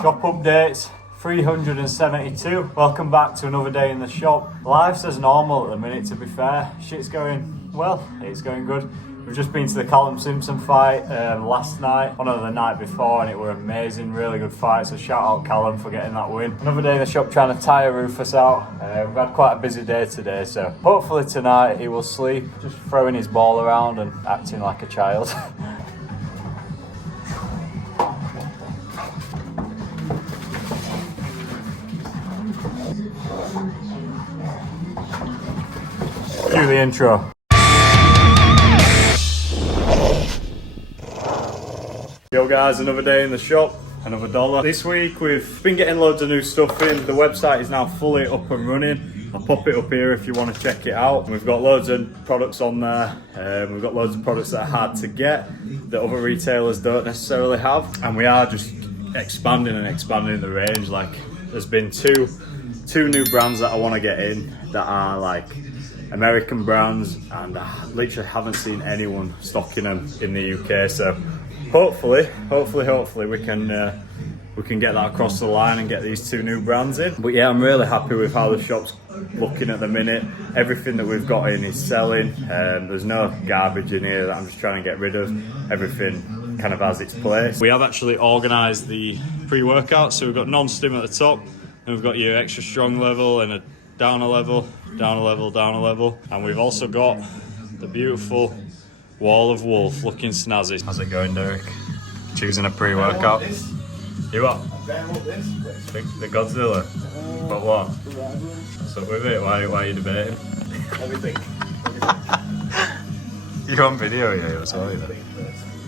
Shop updates 372. Welcome back to another day in the shop. Life's as normal at the minute, to be fair. Shit's going well, it's going good. We've just been to the Callum Simpson fight last night, one of the night before, and it were amazing, really good fight, so shout out Callum for getting that win. Another day in the shop trying to tire Rufus out. We've had quite a busy day today, so hopefully tonight he will sleep, just throwing his ball around and acting like a child. Cue the intro. Yo guys, another day in the shop, another dollar. This week we've been getting loads of new stuff in. The website is now fully up and running. I'll pop it up here if you want to check it out. We've got loads of products on there. We've got loads of products that are hard to get that other retailers don't necessarily have. And we are just expanding and expanding the range. Like, there's been two new brands that I want to get in that are like American brands, and I literally haven't seen anyone stocking them in the UK. So hopefully we can get that across the line and get these two new brands in. But yeah, I'm really happy with how the shop's looking at the minute. Everything that we've got in is selling. There's no garbage in here that I'm just trying to get rid of. Everything kind of has its place. We have actually organised the pre-workout, so we've got non-stim at the top, and we've got your extra strong level and a down a level, down a level, down a level. And we've also got the beautiful Wall of Wolf looking snazzy. How's it going, Derek? Choosing a pre-workout? You what? The Godzilla? But what? What's up with it? Why are you debating? Everything. You're on video, yeah, you're sorry then.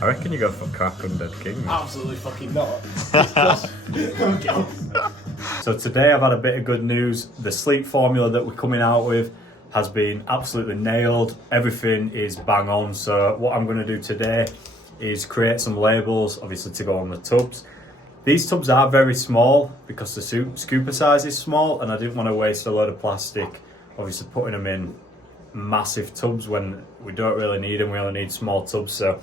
I reckon you go for Crack Undead King. Absolutely fucking not. So today I've had a bit of good news. The sleep formula that we're coming out with has been absolutely nailed. Everything is bang on. So what I'm going to do today is create some labels, obviously to go on the tubs. These tubs are very small because the scooper size is small, and I didn't want to waste a load of plastic, obviously putting them in massive tubs when we don't really need them. We only need small tubs. So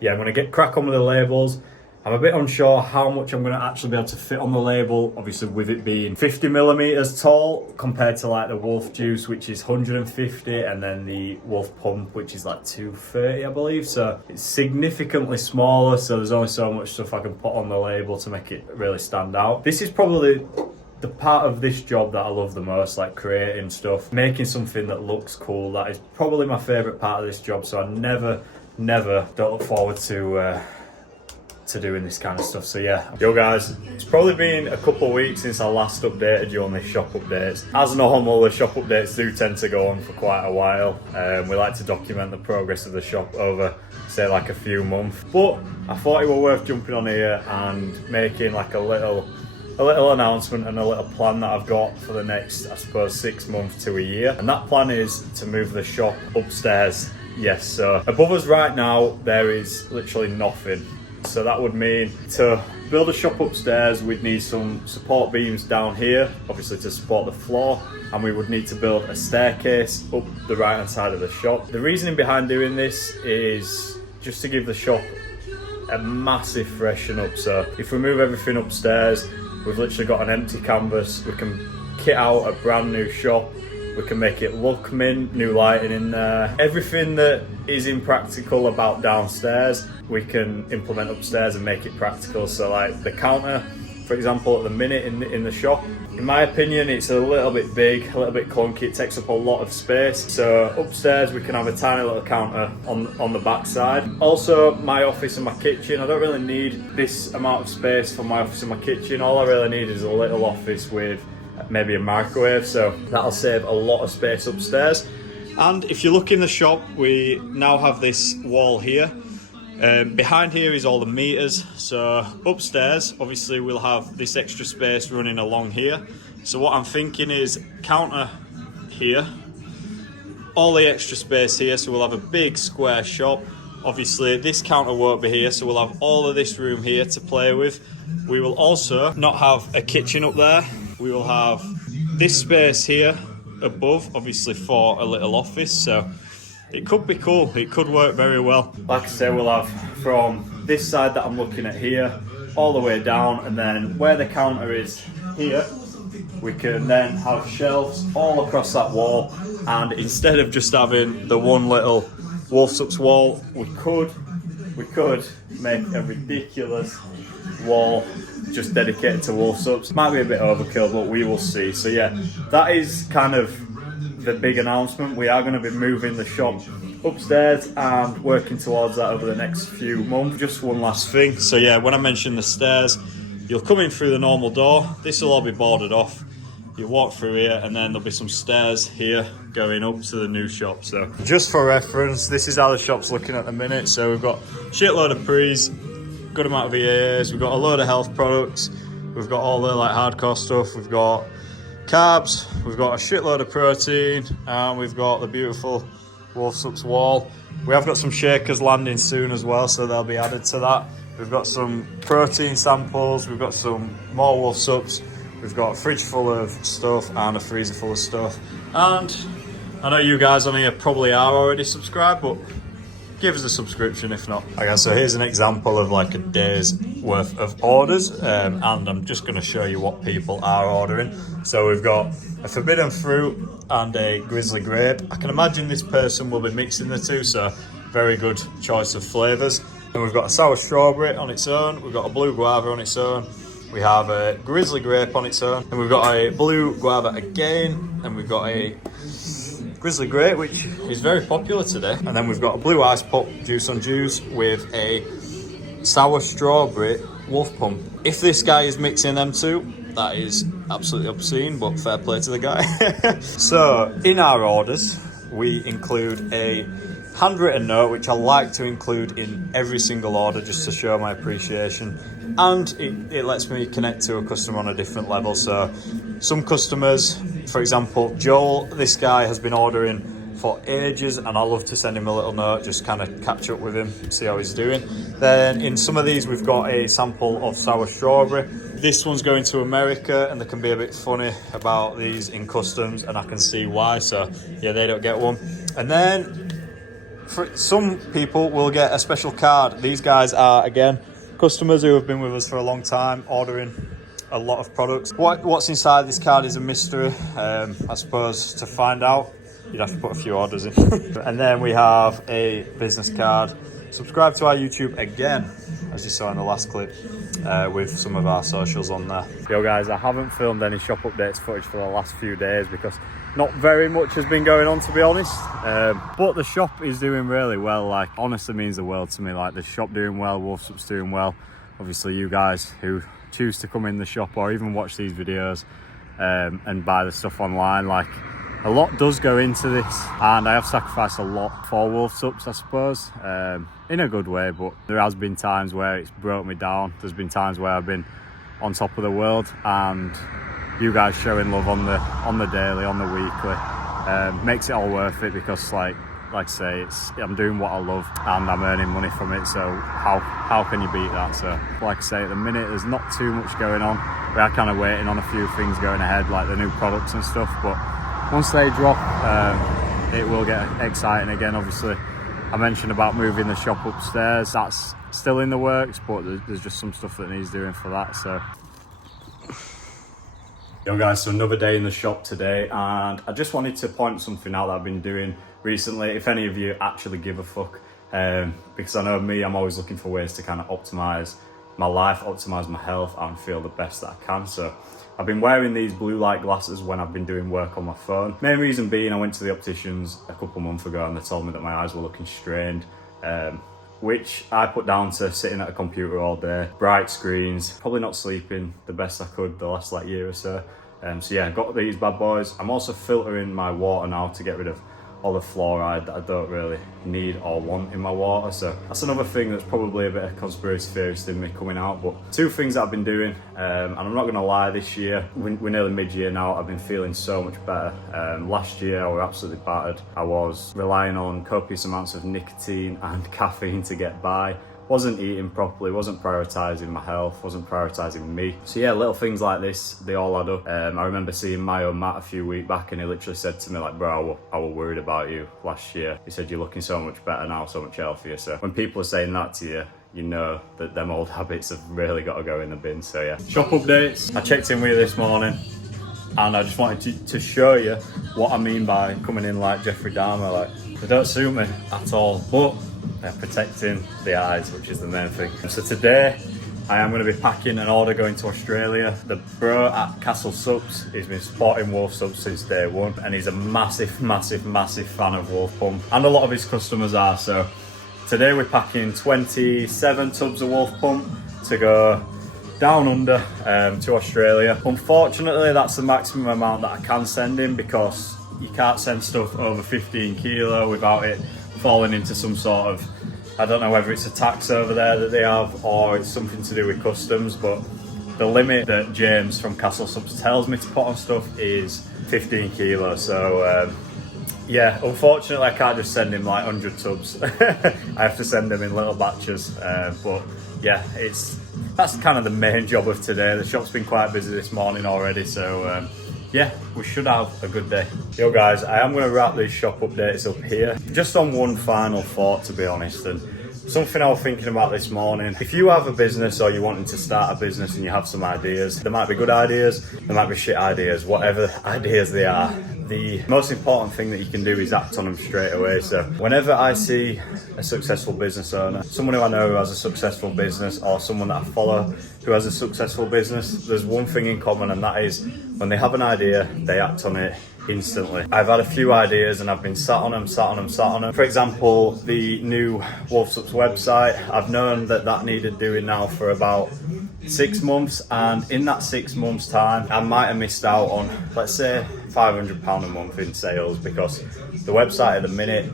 yeah, I'm going to get crack on with the labels. I'm a bit unsure how much I'm going to actually be able to fit on the label, obviously with it being 50 millimeters tall compared to like the Wolf Juice, which is 150, and then the Wolf Pump, which is like 230, I believe. So it's significantly smaller, so there's only so much stuff I can put on the label to make it really stand out. This is probably the part of this job that I love the most, like creating stuff, making something that looks cool. That is probably my favourite part of this job, so I never don't look forward to doing this kind of stuff. So yeah, yo guys, it's probably been a couple of weeks since I last updated you on the shop updates. As normal, the shop updates do tend to go on for quite a while. We like to document the progress of the shop over, say, like a few months. But I thought it were worth jumping on here and making like a little announcement and a little plan that I've got for the next, I suppose, 6 months to a year. And that plan is to move the shop upstairs. Yes, so above us right now, there is literally nothing. So that would mean to build a shop upstairs, we'd need some support beams down here, obviously to support the floor, and we would need to build a staircase up the right hand side of the shop. The reasoning behind doing this is just to give the shop a massive freshen up. So if we move everything upstairs, we've literally got an empty canvas. We can kit out a brand new shop. We can make it look mint, new lighting in there. Everything that is impractical about downstairs, we can implement upstairs and make it practical. So like the counter, for example, at the minute in the shop, in my opinion, it's a little bit big, a little bit clunky. It takes up a lot of space. So upstairs, we can have a tiny little counter on the back side. Also, my office and my kitchen, I don't really need this amount of space for my office and my kitchen. All I really need is a little office with maybe a microwave, so that'll save a lot of space upstairs. And if you look in the shop, we now have this wall here. Behind here is all the meters. So upstairs, obviously we'll have this extra space running along here. So what I'm thinking is counter here, all the extra space here, so we'll have a big square shop. Obviously this counter won't be here, so we'll have all of this room here to play with. We will also not have a kitchen up there. We will have this space here above, obviously for a little office, so it could be cool. It could work very well. Like I say, we'll have from this side that I'm looking at here, all the way down, and then where the counter is here, we can then have shelves all across that wall. And instead of just having the one little Wolfsups wall, we could make a ridiculous wall just dedicated to Wolfsups. Might be a bit overkill, but we will see. So yeah, that is kind of the big announcement. We are going to be moving the shop upstairs and working towards that over the next few months. Just one last thing. So yeah, when I mentioned the stairs, you'll come in through the normal door. This will all be boarded off. You walk through here, and then there'll be some stairs here going up to the new shop. So just for reference, this is how the shop's looking at the minute. So we've got a shitload of pre's, good amount of EAAs, we've got a load of health products, we've got all the like hardcore stuff, we've got carbs, we've got a shitload of protein, and we've got the beautiful Wolfsups wall. We have got some shakers landing soon as well, so they'll be added to that. We've got some protein samples, we've got some more Wolfsups, we've got a fridge full of stuff and a freezer full of stuff. And I know you guys on here probably are already subscribed, but give us a subscription if not. Okay, so here's an example of like a day's worth of orders, and I'm just going to show you what people are ordering. So we've got a forbidden fruit and a grizzly grape. I can imagine this person will be mixing the two, so very good choice of flavours. And we've got a sour strawberry on its own, we've got a blue guava on its own, we have a grizzly grape on its own, and we've got a blue guava again, and we've got a grizzly grape, which is very popular today. And then we've got a blue ice pop juice on juice with a sour strawberry wolf pump. If this guy is mixing them two, that is absolutely obscene, but fair play to the guy. So in our orders, we include a handwritten note, which I like to include in every single order just to show my appreciation. And it lets me connect to a customer on a different level. So some customers, for example, Joel, this guy has been ordering for ages, and I love to send him a little note, just kind of catch up with him, see how he's doing. Then in some of these, we've got a sample of sour strawberry. This one's going to America, and they can be a bit funny about these in customs, and I can see why. So yeah, they don't get one. And then for some people will get a special card. These guys are, again, customers who have been with us for a long time, ordering a lot of products. What's inside this card is a mystery. I suppose to find out, you'd have to put a few orders in. And then we have a business card. Subscribe to our YouTube again, as you saw in the last clip, with some of our socials on there. Yo guys, I haven't filmed any shop updates footage for the last few days because not very much has been going on, to be honest. But the shop is doing really well. Like, honestly means the world to me. Like, the shop doing well, Wolfsups doing well. Obviously you guys who choose to come in the shop or even watch these videos and buy the stuff online, like, a lot does go into this, and I have sacrificed a lot for Wolfsups, I suppose, in a good way. But there has been times where it's broke me down. There's been times where I've been on top of the world, and you guys showing love on the daily, on the weekly, makes it all worth it, because like I say, I'm doing what I love and I'm earning money from it. So how can you beat that? So like I say, at the minute there's not too much going on. We are kind of waiting on a few things going ahead, like the new products and stuff, but once they drop, it will get exciting again. Obviously, I mentioned about moving the shop upstairs. That's still in the works, but there's just some stuff that needs doing for that. So, yo guys, so another day in the shop today, and I just wanted to point something out that I've been doing recently. If any of you actually give a fuck, because I know me, I'm always looking for ways to kind of optimize my life, optimize my health, and feel the best that I can. So I've been wearing these blue light glasses when I've been doing work on my phone. Main reason being, I went to the opticians a couple months ago and they told me that my eyes were looking strained, which I put down to sitting at a computer all day, bright screens, probably not sleeping the best I could the last like year or so. So yeah, I got these bad boys. I'm also filtering my water now to get rid of all the fluoride that I don't really need or want in my water. So that's another thing that's probably a bit of conspiracy theorist in me coming out. But two things that I've been doing, and I'm not gonna lie, this year, we're nearly mid-year now, I've been feeling so much better. Last year I was absolutely battered. I was relying on copious amounts of nicotine and caffeine to get by. Wasn't eating properly, wasn't prioritising my health, wasn't prioritising me. So yeah, little things like this, they all add up. I remember seeing Mayo Matt a few weeks back and he literally said to me like, bro, I was worried about you last year. He said, you're looking so much better now, so much healthier. So when people are saying that to you, you know that them old habits have really got to go in the bin. So yeah, shop updates. I checked in with you this morning and I just wanted to show you what I mean by coming in like Jeffrey Dahmer. Like, they don't suit me at all, but they're protecting the eyes, which is the main thing. So today I am going to be packing an order going to Australia. The bro at Castle Subs, he's been supporting Wolf Subs since day one, and he's a massive fan of Wolf Pump, and a lot of his customers are. So today we're packing 27 tubs of Wolf Pump to go down under to Australia. Unfortunately, that's the maximum amount that I can send in, because you can't send stuff over 15 kilo without it falling into some sort of, I don't know whether it's a tax over there that they have or it's something to do with customs, but the limit that James from Castle Subs tells me to put on stuff is 15 kilos. So yeah, unfortunately I can't just send him like 100 tubs. I have to send them in little batches, but yeah, that's kind of the main job of today. The shop's been quite busy this morning already, so yeah, we should have a good day. Yo guys, I am going to wrap these shop updates up here. Just on one final thought, to be honest, and something I was thinking about this morning. If you have a business or you're wanting to start a business and you have some ideas, there might be good ideas, there might be shit ideas, whatever ideas they are, the most important thing that you can do is act on them straight away. So whenever I see a successful business owner, someone who I know who has a successful business, or someone that I follow who has a successful business, there's one thing in common, and that is when they have an idea, they act on it instantly. I've had a few ideas and I've been sat on them. For example, the new Wolf Subs website, I've known that needed doing now for about 6 months, and in that 6 months time I might have missed out on, let's say, £500 a month in sales, because the website at the minute,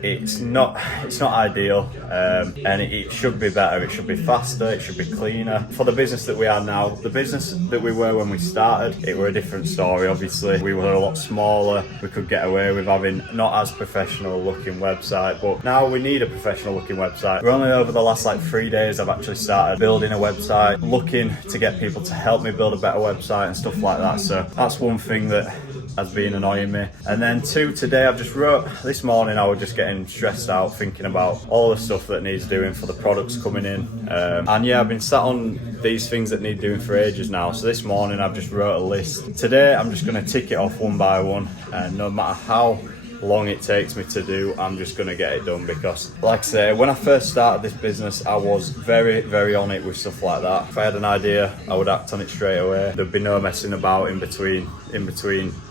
it's not ideal, and it should be better. It should be faster, it should be cleaner. For the business that we are now, the business that we were when we started, it were a different story. Obviously we were a lot smaller, we could get away with having not as professional looking website, but now we need a professional looking website. We're only over the last like 3 days I've actually started building a website, looking to get people to help me build a better website and stuff like that. So that's one thing that has been annoying me. And then two, today I've just wrote, this morning I was just getting stressed out thinking about all the stuff that needs doing for the products coming in, and yeah, I've been sat on these things that need doing for ages now. So this morning I've just wrote a list. Today I'm just going to tick it off one by one, and no matter how long it takes me to do, I'm just going to get it done, because like I say, when I first started this business I was very on it with stuff like that. If I had an idea I would act on it straight away. There'd be no messing about in between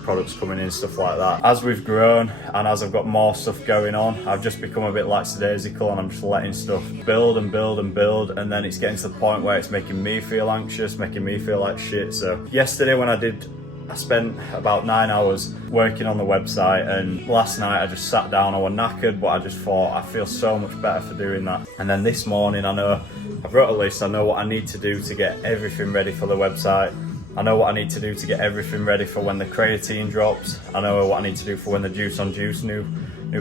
products coming in, stuff like that. As we've grown and as I've got more stuff going on, I've just become a bit lackadaisical, and I'm just letting stuff build, and then it's getting to the point where it's making me feel anxious, making me feel like shit. So yesterday when I spent about 9 hours working on the website, and last night I just sat down. I was knackered, but I just thought I feel so much better for doing that. And then this morning I know I've wrote a list. I know what I need to do to get everything ready for the website. I know what I need to do to get everything ready for when the creatine drops. I know what I need to do for when the Juice on Juice new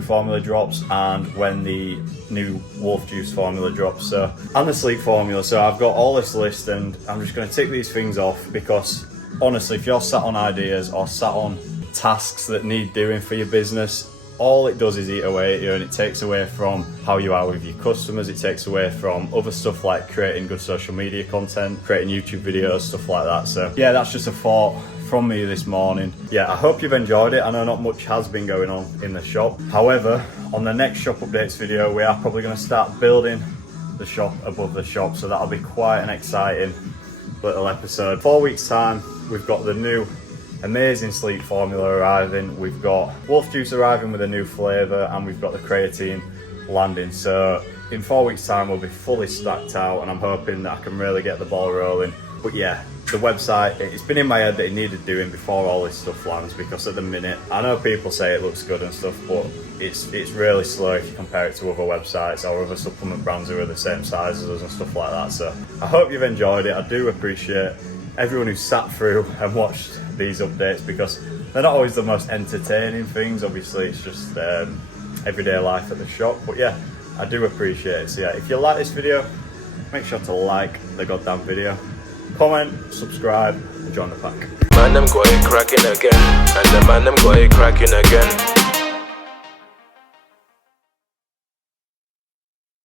formula drops, and when the new Wolf Juice formula drops, so, and the sleep formula. So I've got all this list, and I'm just going to tick these things off, because honestly, if you're sat on ideas or sat on tasks that need doing for your business, all it does is eat away at you, and it takes away from how you are with your customers. It takes away from other stuff like creating good social media content, creating YouTube videos, stuff like that. So yeah, that's just a thought from me this morning. Yeah, I hope you've enjoyed it. I know not much has been going on in the shop. However, on the next shop updates video, we are probably going to start building the shop above the shop, so that'll be quite an exciting little episode. 4 weeks time, we've got the new amazing sleep formula arriving, we've got Wolf Juice arriving with a new flavour, and we've got the creatine landing. So in 4 weeks time we'll be fully stacked out, and I'm hoping that I can really get the ball rolling. But yeah, the website, it's been in my head that it needed doing before all this stuff lands, because at the minute, I know people say it looks good and stuff, but it's really slow if you compare it to other websites or other supplement brands who are the same size as us and stuff like that. So I hope you've enjoyed it. I do appreciate everyone who sat through and watched these updates, because they're not always the most entertaining things. Obviously it's just everyday life at the shop, but yeah, I do appreciate it. So yeah, if you like this video, make sure to like the goddamn video, comment, subscribe, and join the pack. Man, them got it cracking again, and the man, them got it cracking again.